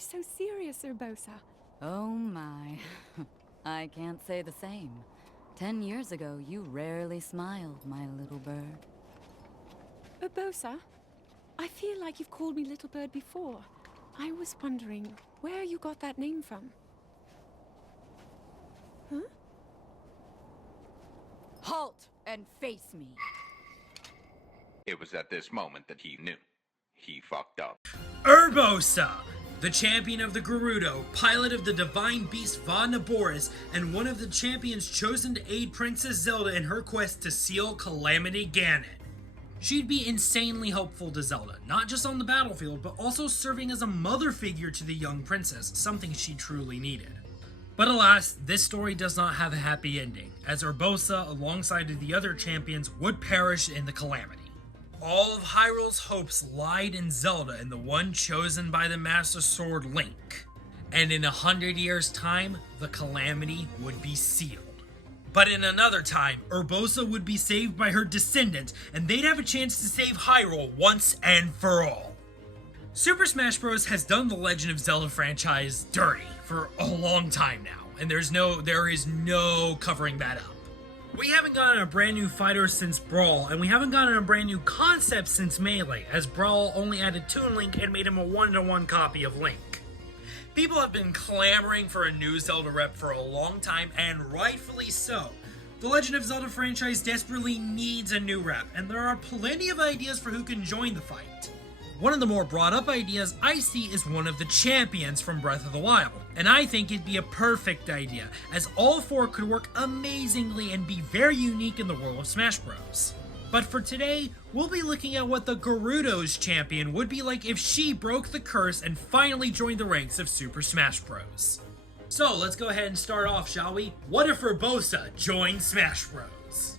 so serious, Urbosa? Oh my. I can't say the same. 10 years ago, you rarely smiled, my little bird. Urbosa? I feel like you've called me Little Bird before. I was wondering where you got that name from. Huh? Halt and face me. It was at this moment that he knew. He fucked up. Urbosa! The champion of the Gerudo, pilot of the divine beast Va Naboris, and one of the champions chosen to aid Princess Zelda in her quest to seal Calamity Ganon. She'd be insanely helpful to Zelda, not just on the battlefield, but also serving as a mother figure to the young princess, something she truly needed. But alas, this story does not have a happy ending, as Urbosa, alongside the other champions, would perish in the Calamity. All of Hyrule's hopes lied in Zelda and the one chosen by the Master Sword, Link. And in 100 years' time, the Calamity would be sealed. But in another time, Urbosa would be saved by her descendant, and they'd have a chance to save Hyrule once and for all. Super Smash Bros. Has done the Legend of Zelda franchise dirty for a long time now, and there is no covering that up. We haven't gotten a brand new fighter since Brawl, and we haven't gotten a brand new concept since Melee, as Brawl only added Toon Link and made him a one-to-one copy of Link. People have been clamoring for a new Zelda rep for a long time, and rightfully so. The Legend of Zelda franchise desperately needs a new rep, and there are plenty of ideas for who can join the fight. One of the more brought up ideas I see is one of the champions from Breath of the Wild, and I think it'd be a perfect idea, as all four could work amazingly and be very unique in the world of Smash Bros. But for today, we'll be looking at what the Gerudo's champion would be like if she broke the curse and finally joined the ranks of Super Smash Bros. So let's go ahead and start off, shall we? What if Urbosa joined Smash Bros?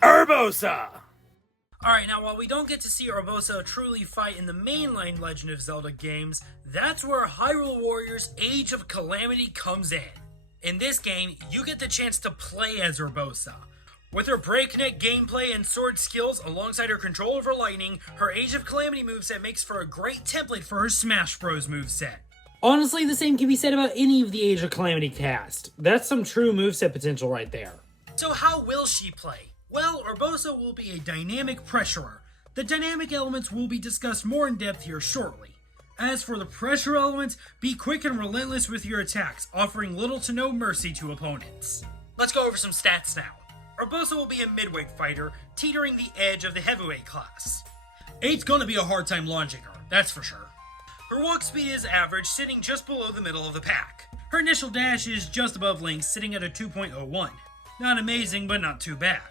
Urbosa! Alright, now while we don't get to see Urbosa truly fight in the mainline Legend of Zelda games, that's where Hyrule Warriors Age of Calamity comes in. In this game, you get the chance to play as Urbosa. With her breakneck gameplay and sword skills, alongside her control over lightning, her Age of Calamity moveset makes for a great template for her Smash Bros. Moveset. Honestly, the same can be said about any of the Age of Calamity cast. That's some true moveset potential right there. So how will she play? Well, Urbosa will be a dynamic pressurer. The dynamic elements will be discussed more in depth here shortly. As for the pressure elements, be quick and relentless with your attacks, offering little to no mercy to opponents. Let's go over some stats now. Urbosa will be a midweight fighter, teetering the edge of the heavyweight class. It's gonna be a hard time launching her, that's for sure. Her walk speed is average, sitting just below the middle of the pack. Her initial dash is just above Link's, sitting at a 2.01. Not amazing, but not too bad.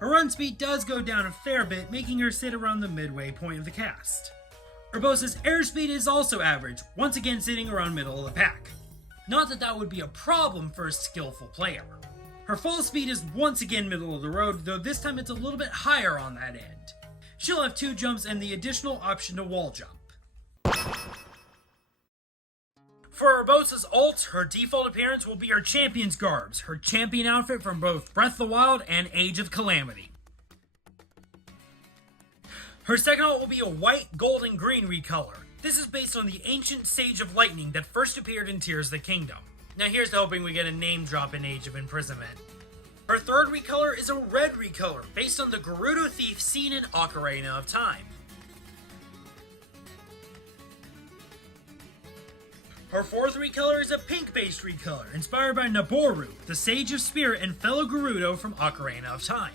Her run speed does go down a fair bit, making her sit around the midway point of the cast. Urbosa's airspeed is also average, once again sitting around middle of the pack. Not that that would be a problem for a skillful player. Her fall speed is once again middle of the road, though this time it's a little bit higher on that end. She'll have 2 jumps and the additional option to wall jump. For Urbosa's ult, her default appearance will be her champion's garbs, her champion outfit from both Breath of the Wild and Age of Calamity. Her second ult will be a white, gold, and green recolor. This is based on the ancient Sage of Lightning that first appeared in Tears of the Kingdom. Now here's to hoping we get a name drop in Age of Imprisonment. Her third recolor is a red recolor, based on the Gerudo Thief seen in Ocarina of Time. Her fourth recolor is a pink-based recolor, inspired by Naboru, the Sage of Spirit and fellow Gerudo from Ocarina of Time.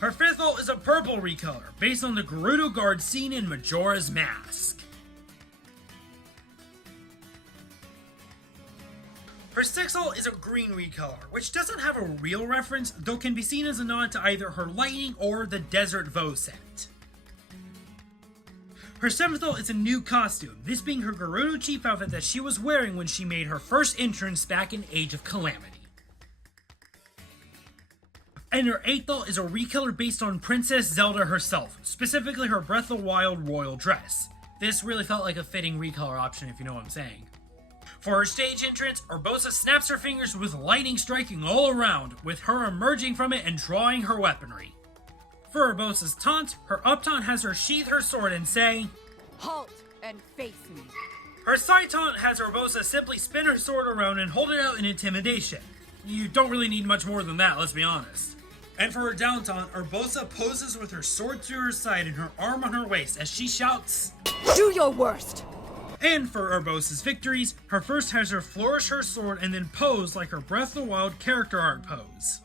Her fifth ult is a purple recolor, based on the Gerudo Guard seen in Majora's Mask. Her sixth ult is a green recolor, which doesn't have a real reference, though can be seen as a nod to either her Lightning or the Desert Vo set. Her seventh ult is a new costume, this being her Gerudo Chief outfit that she was wearing when she made her first entrance back in Age of Calamity. And her eighth ult is a recolor based on Princess Zelda herself, specifically her Breath of the Wild royal dress. This really felt like a fitting recolor option if you know what I'm saying. For her stage entrance, Urbosa snaps her fingers with lightning striking all around, with her emerging from it and drawing her weaponry. For Urbosa's taunt, her up taunt has her sheath her sword and say, Halt and face me. Her side taunt has Urbosa simply spin her sword around and hold it out in intimidation. You don't really need much more than that, let's be honest. And for her down taunt, Urbosa poses with her sword to her side and her arm on her waist as she shouts, Do your worst! And for Urbosa's victories, her first has her flourish her sword and then pose like her Breath of the Wild character art pose.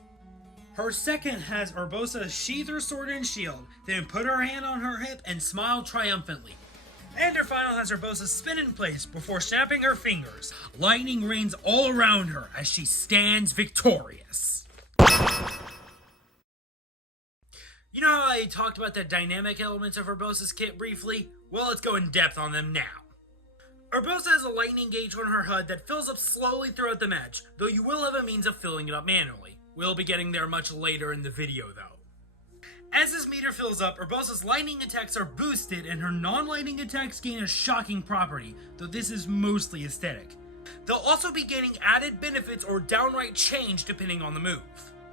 Her second has Urbosa sheath her sword and shield, then put her hand on her hip and smile triumphantly. And her final has Urbosa spin in place before snapping her fingers. Lightning rains all around her as she stands victorious. You know how I talked about the dynamic elements of Urbosa's kit briefly? Well, let's go in depth on them now. Urbosa has a lightning gauge on her HUD that fills up slowly throughout the match, though you will have a means of filling it up manually. We'll be getting there much later in the video though. As this meter fills up, Urbosa's lightning attacks are boosted and her non-lightning attacks gain a shocking property, though this is mostly aesthetic. They'll also be gaining added benefits or downright change depending on the move.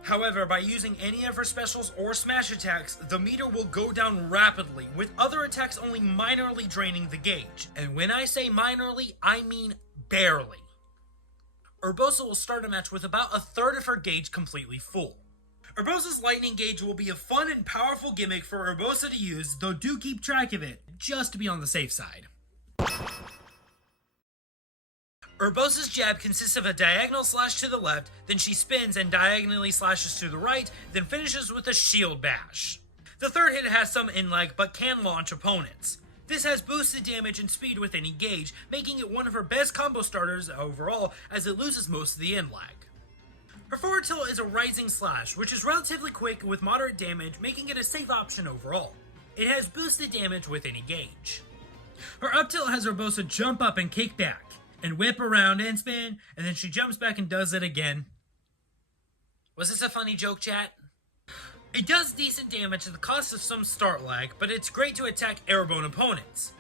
However, by using any of her specials or smash attacks, the meter will go down rapidly, with other attacks only minorly draining the gauge. And when I say minorly, I mean barely. Urbosa will start a match with about a third of her gauge completely full. Urbosa's lightning gauge will be a fun and powerful gimmick for Urbosa to use, though do keep track of it, just to be on the safe side. Urbosa's jab consists of a diagonal slash to the left, then she spins and diagonally slashes to the right, then finishes with a shield bash. The third hit has some in-lag but can launch opponents. This has boosted damage and speed with any gauge, making it one of her best combo starters overall as it loses most of the in-lag. Her forward tilt is a rising slash, which is relatively quick with moderate damage, making it a safe option overall. It has boosted damage with any gauge. Her up tilt has Urbosa jump up and kick back, and whip around and spin, and then she jumps back and does it again. Was this a funny joke, chat? It does decent damage at the cost of some start lag, but it's great to attack airborne opponents.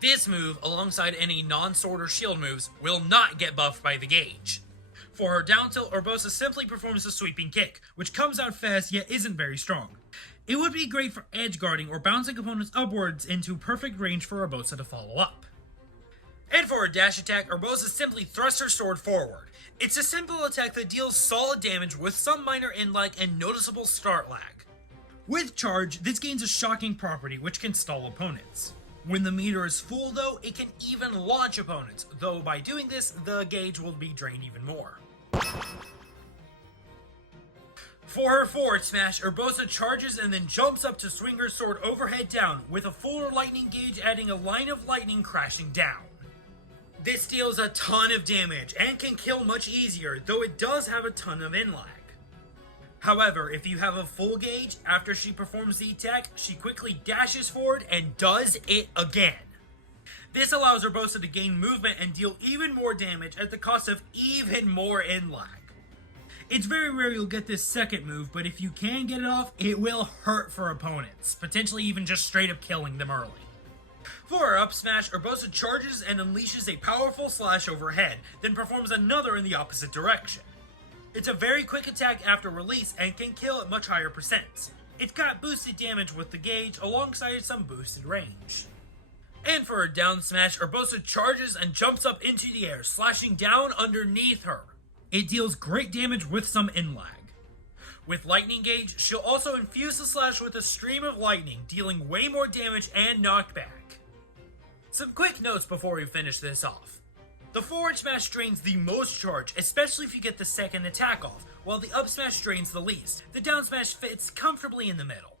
This move, alongside any non-sword or shield moves, will not get buffed by the gauge. For her down tilt, Urbosa simply performs a sweeping kick, which comes out fast yet isn't very strong. It would be great for edge guarding or bouncing opponents upwards into perfect range for Urbosa to follow up. And for her dash attack, Urbosa simply thrusts her sword forward. It's a simple attack that deals solid damage with some minor in-lag and noticeable start lag. With charge, this gains a shocking property which can stall opponents. When the meter is full though, it can even launch opponents, though by doing this, the gauge will be drained even more. For her forward smash, Urbosa charges and then jumps up to swing her sword overhead down, with a fuller lightning gauge adding a line of lightning crashing down. This deals a ton of damage and can kill much easier, though it does have a ton of in-lag. However, if you have a full gauge, after she performs the attack, she quickly dashes forward and does it again. This allows Urbosa to gain movement and deal even more damage at the cost of even more in-lag. It's very rare you'll get this second move, but if you can get it off, it will hurt for opponents, potentially even just straight up killing them early. For her up smash, Urbosa charges and unleashes a powerful slash overhead, then performs another in the opposite direction. It's a very quick attack after release and can kill at much higher percents. It's got boosted damage with the gauge alongside some boosted range. And for her down smash, Urbosa charges and jumps up into the air, slashing down underneath her. It deals great damage with some in-lag. With lightning gauge, she'll also infuse the slash with a stream of lightning, dealing way more damage and knockback. Some quick notes before we finish this off. The forward smash drains the most charge, especially if you get the second attack off, while the up smash drains the least. The down smash fits comfortably in the middle.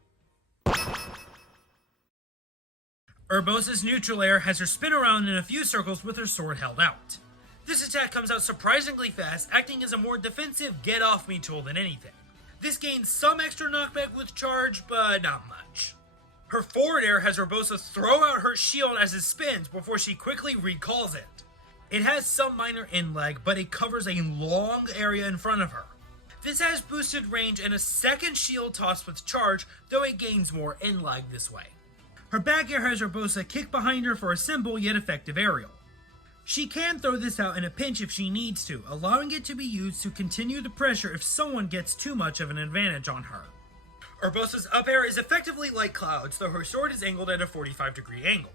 Urbosa's neutral air has her spin around in a few circles with her sword held out. This attack comes out surprisingly fast, acting as a more defensive get-off-me tool than anything. This gains some extra knockback with charge, but not much. Her forward air has Urbosa throw out her shield as it spins before she quickly recalls it. It has some minor in-lag, but it covers a long area in front of her. This has boosted range and a second shield toss with charge, though it gains more in-lag this way. Her back air has Urbosa kick behind her for a simple yet effective aerial. She can throw this out in a pinch if she needs to, allowing it to be used to continue the pressure if someone gets too much of an advantage on her. Urbosa's up air is effectively like Cloud's, though her sword is angled at a 45-degree angle.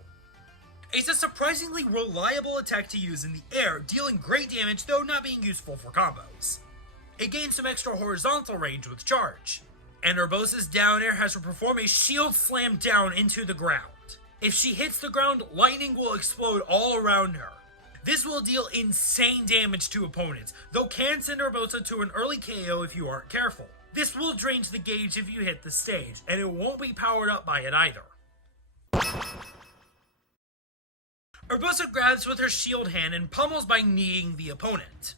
It's a surprisingly reliable attack to use in the air, dealing great damage though not being useful for combos. It gains some extra horizontal range with charge, and Urbosa's down air has her perform a shield slam down into the ground. If she hits the ground, lightning will explode all around her. This will deal insane damage to opponents, though can send Urbosa to an early KO if you aren't careful. This will drain the gauge if you hit the stage, and it won't be powered up by it either. Urbosa grabs with her shield hand and pummels by kneeing the opponent.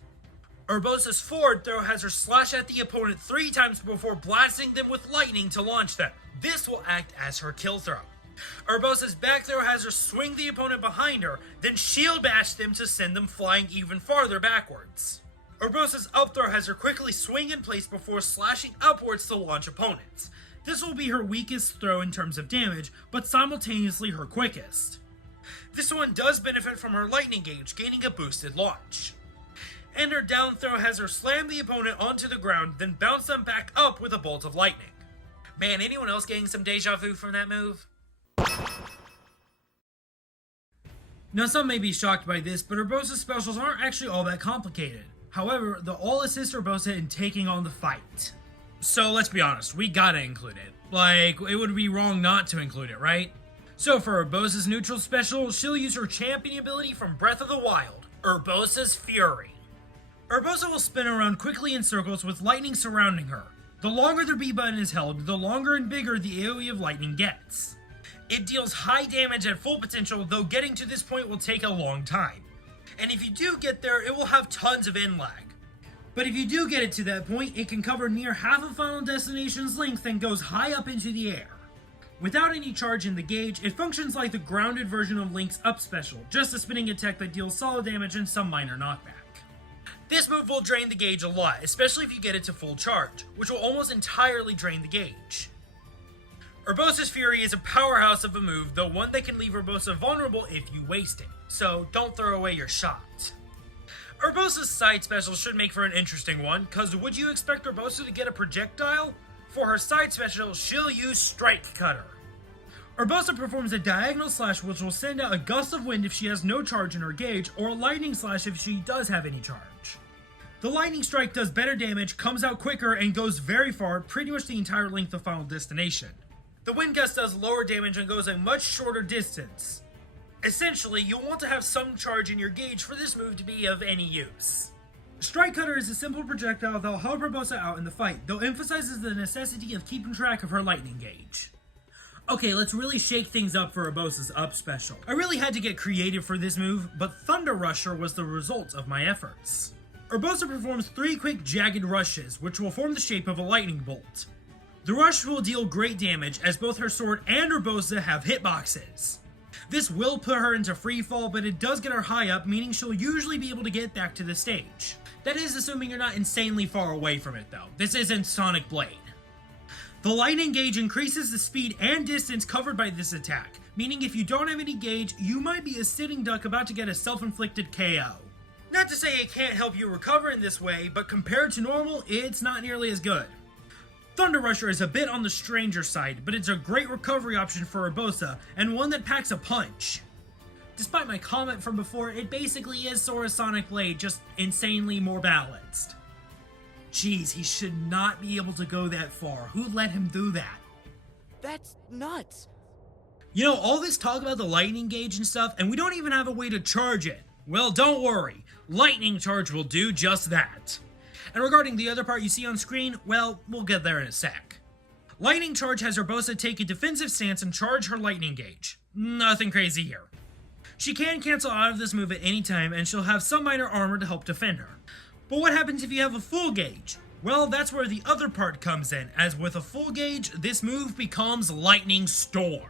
Urbosa's forward throw has her slash at the opponent 3 times before blasting them with lightning to launch them. This will act as her kill throw. Urbosa's back throw has her swing the opponent behind her, then shield bash them to send them flying even farther backwards. Urbosa's up throw has her quickly swing in place before slashing upwards to launch opponents. This will be her weakest throw in terms of damage, but simultaneously her quickest. This one does benefit from her lightning gauge, gaining a boosted launch. And her down throw has her slam the opponent onto the ground, then bounce them back up with a bolt of lightning. Man, anyone else getting some deja vu from that move? Now some may be shocked by this, but Urbosa's specials aren't actually all that complicated. However, they'll all assist Urbosa in taking on the fight. So let's be honest, we gotta include it. Like, it would be wrong not to include it, right? So for Urbosa's neutral special, she'll use her champion ability from Breath of the Wild, Urbosa's Fury. Urbosa will spin around quickly in circles with lightning surrounding her. The longer the B button is held, the longer and bigger the AoE of lightning gets. It deals high damage at full potential, though getting to this point will take a long time. And if you do get there, it will have tons of end lag. But if you do get it to that point, it can cover near half of Final Destination's length and goes high up into the air. Without any charge in the gauge, it functions like the grounded version of Link's up special, just a spinning attack that deals solid damage and some minor knockback. This move will drain the gauge a lot, especially if you get it to full charge, which will almost entirely drain the gauge. Urbosa's Fury is a powerhouse of a move, though one that can leave Urbosa vulnerable if you waste it, so don't throw away your shot. Urbosa's side special should make for an interesting one, cause would you expect Urbosa to get a projectile? For her side special, she'll use Strike Cutter. Urbosa performs a diagonal slash which will send out a gust of wind if she has no charge in her gauge, or a lightning slash if she does have any charge. The lightning strike does better damage, comes out quicker, and goes very far, pretty much the entire length of Final Destination. The wind gust does lower damage and goes a much shorter distance. Essentially, you'll want to have some charge in your gauge for this move to be of any use. Strike Cutter is a simple projectile that'll help Urbosa out in the fight, though emphasizes the necessity of keeping track of her lightning gauge. Okay, let's really shake things up for Urbosa's up special. I really had to get creative for this move, but Thunder Rusher was the result of my efforts. Urbosa performs 3 quick jagged rushes, which will form the shape of a lightning bolt. The rush will deal great damage, as both her sword and Urbosa have hitboxes. This will put her into free fall, but it does get her high up, meaning she'll usually be able to get back to the stage. That is assuming you're not insanely far away from it though. This isn't Sonic Blade. The lightning gauge increases the speed and distance covered by this attack, meaning if you don't have any gauge, you might be a sitting duck about to get a self-inflicted KO. Not to say it can't help you recover in this way, but compared to normal, it's not nearly as good. Thunder Rusher is a bit on the stranger side, but it's a great recovery option for Urbosa, and one that packs a punch. Despite my comment from before, it basically is Sora's Sonic Blade, just insanely more balanced. Jeez, he should not be able to go that far. Who let him do that? That's nuts. You know, all this talk about the lightning gauge and stuff, and we don't even have a way to charge it. Well, don't worry. Lightning Charge will do just that. And regarding the other part you see on screen, well, we'll get there in a sec. Lightning Charge has Urbosa take a defensive stance and charge her lightning gauge. Nothing crazy here. She can cancel out of this move at any time, and she'll have some minor armor to help defend her. But what happens if you have a full gauge? Well, that's where the other part comes in, as with a full gauge, this move becomes Lightning Storm.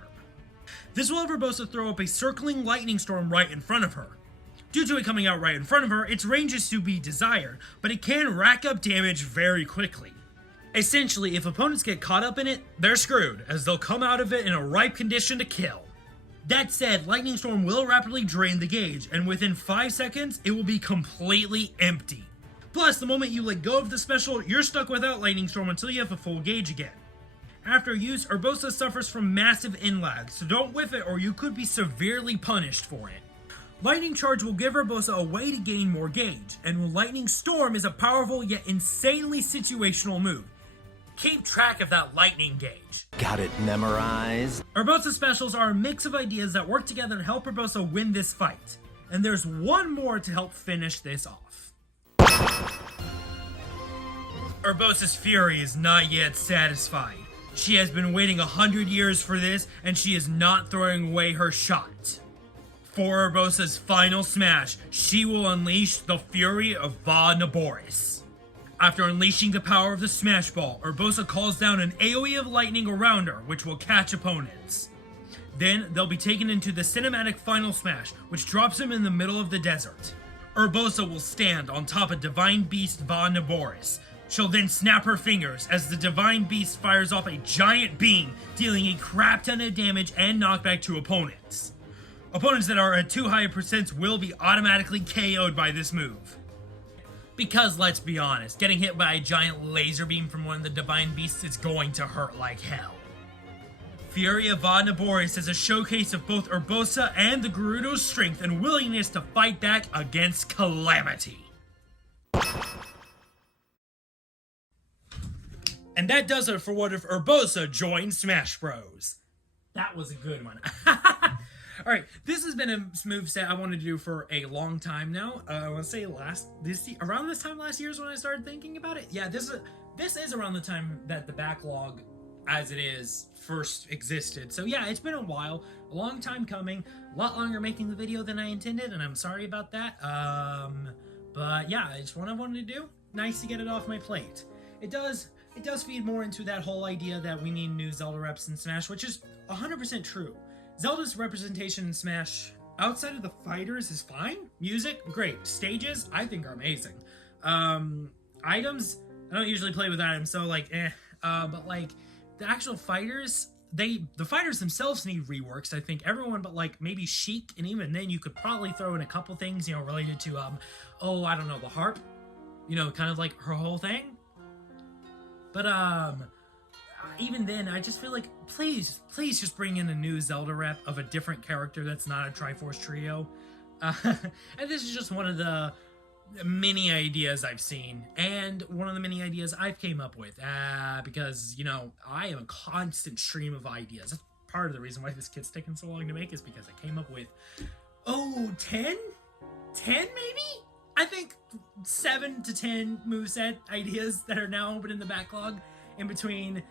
This will have Urbosa throw up a circling lightning storm right in front of her. Due to it coming out right in front of her, its range is to be desired, but it can rack up damage very quickly. Essentially, if opponents get caught up in it, they're screwed, as they'll come out of it in a ripe condition to kill. That said, Lightning Storm will rapidly drain the gauge, and within 5 seconds, it will be completely empty. Plus, the moment you let go of the special, you're stuck without Lightning Storm until you have a full gauge again. After use, Urbosa suffers from massive inlag, so don't whiff it or you could be severely punished for it. Lightning Charge will give Urbosa a way to gain more gauge, and Lightning Storm is a powerful yet insanely situational move. Keep track of that lightning gauge. Got it memorized? Urbosa specials are a mix of ideas that work together to help Urbosa win this fight. And there's one more to help finish this off. Urbosa's fury is not yet satisfied. She has been waiting 100 years for this, and she is not throwing away her shot. For Urbosa's final smash, she will unleash the fury of Va Naboris. After unleashing the power of the Smash Ball, Urbosa calls down an AoE of lightning around her, which will catch opponents. Then, they'll be taken into the cinematic final smash, which drops them in the middle of the desert. Urbosa will stand on top of Divine Beast Va Naboris. She'll then snap her fingers as the Divine Beast fires off a giant beam, dealing a crap ton of damage and knockback to opponents. Opponents that are at too high a percent will be automatically KO'd by this move. Because let's be honest, getting hit by a giant laser beam from one of the Divine Beasts is going to hurt like hell. Fury of Va Naboris is a showcase of both Urbosa and the Gerudo's strength and willingness to fight back against Calamity. And that does it for what if Urbosa joined Smash Bros. That was a good one. Alright, this has been a moveset I wanted to do for a long time now. I want to say around this time last year is when I started thinking about it. Yeah, this is around the time that the backlog, as it is, first existed. So yeah, it's been a while, a long time coming, a lot longer making the video than I intended, and I'm sorry about that. But yeah, it's what I wanted to do. Nice to get it off my plate. It does feed more into that whole idea that we need new Zelda reps in Smash, which is 100% true. Zelda's representation in Smash, outside of the fighters, is fine. Music, great. Stages, I think are amazing. Items, I don't usually play with items, so like, but like, the actual fighters, the fighters themselves need reworks, I think. Everyone but like maybe Sheik, and even then you could probably throw in a couple things, you know, related to, I don't know, the harp. You know, kind of like her whole thing. But, even then, I just feel like, please just bring in a new Zelda rep of a different character that's not a Triforce trio. And this is just one of the many ideas I've seen, and one of the many ideas I've came up with, because, you know, I am a constant stream of ideas. That's part of the reason why this kit's taking so long to make, is because I came up with, 10 maybe? I think 7 to 10 moveset ideas that are now open in the backlog in between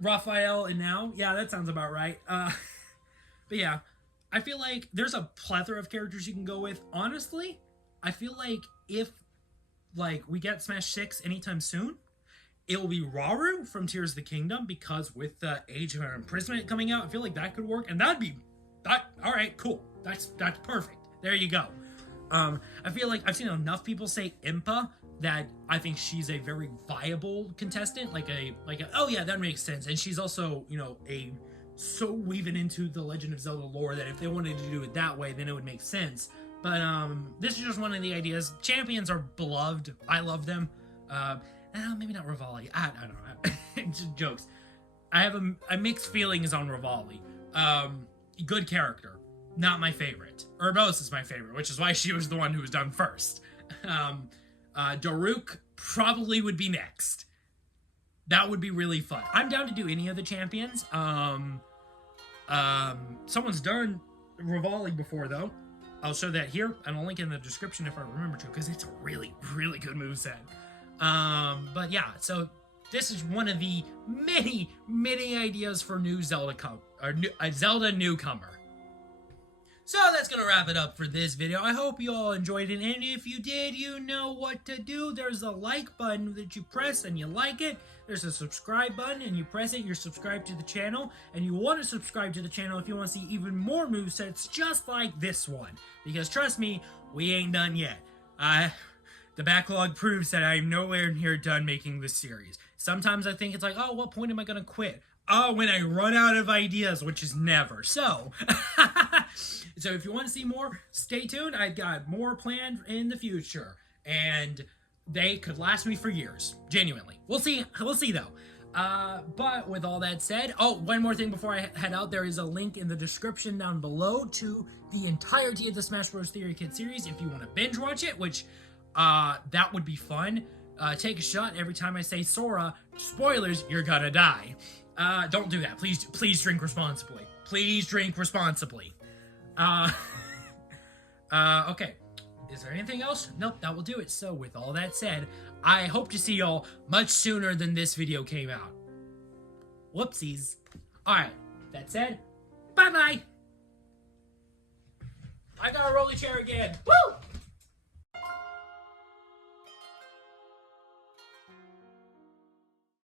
Raphael and now. Yeah, that sounds about right. But yeah, I feel like there's a plethora of characters you can go with. Honestly, I feel like if we get Smash 6 anytime soon, it will be Rauru from Tears of the Kingdom, because with the Age of Imprisonment coming out, I feel like that could work, and that'd be all right, cool. That's perfect. There you go. I feel like I've seen enough people say Impa that I think she's a very viable contestant, oh yeah, that makes sense. And she's also, you know, so weaving into the Legend of Zelda lore that if they wanted to do it that way, then it would make sense. But this is just one of the ideas. Champions are beloved. I love them. Maybe not Rivali. I don't know. Just jokes. I have a mixed feelings on Rivali. Good character. Not my favorite. Urbosa is my favorite, which is why she was the one who was done first. Daruk probably would be next. That would be really fun. I'm down to do any of the champions. Someone's done Rivali before, though. I'll show that here, and I'll link in the description if I remember to, because it's a really, really good moveset. But yeah, so this is one of the many, many ideas for new Zelda Zelda newcomer. So that's going to wrap it up for this video. I hope you all enjoyed it, and if you did, you know what to do. There's a like button that you press and you like it. There's a subscribe button and you press it, you're subscribed to the channel, and you want to subscribe to the channel if you want to see even more movesets just like this one. Because trust me, we ain't done yet. The backlog proves that I'm nowhere near done making this series. Sometimes I think it's like, oh, what point am I going to quit? Oh, when I run out of ideas, which is never. So, so if you want to see more, stay tuned. I've got more planned in the future, and they could last me for years. Genuinely. We'll see though. But with all that said, oh, one more thing before I head out. There is a link in the description down below to the entirety of the Smash Bros. Theory Kid series if you want to binge watch it, which, that would be fun. Take a shot every time I say Sora. Spoilers, you're gonna die. Don't do that. Please drink responsibly. Please drink responsibly. Okay. Is there anything else? Nope, that will do it. So with all that said, I hope to see y'all much sooner than this video came out. Whoopsies. Alright, that said, bye-bye. I got a rolly chair again. Woo!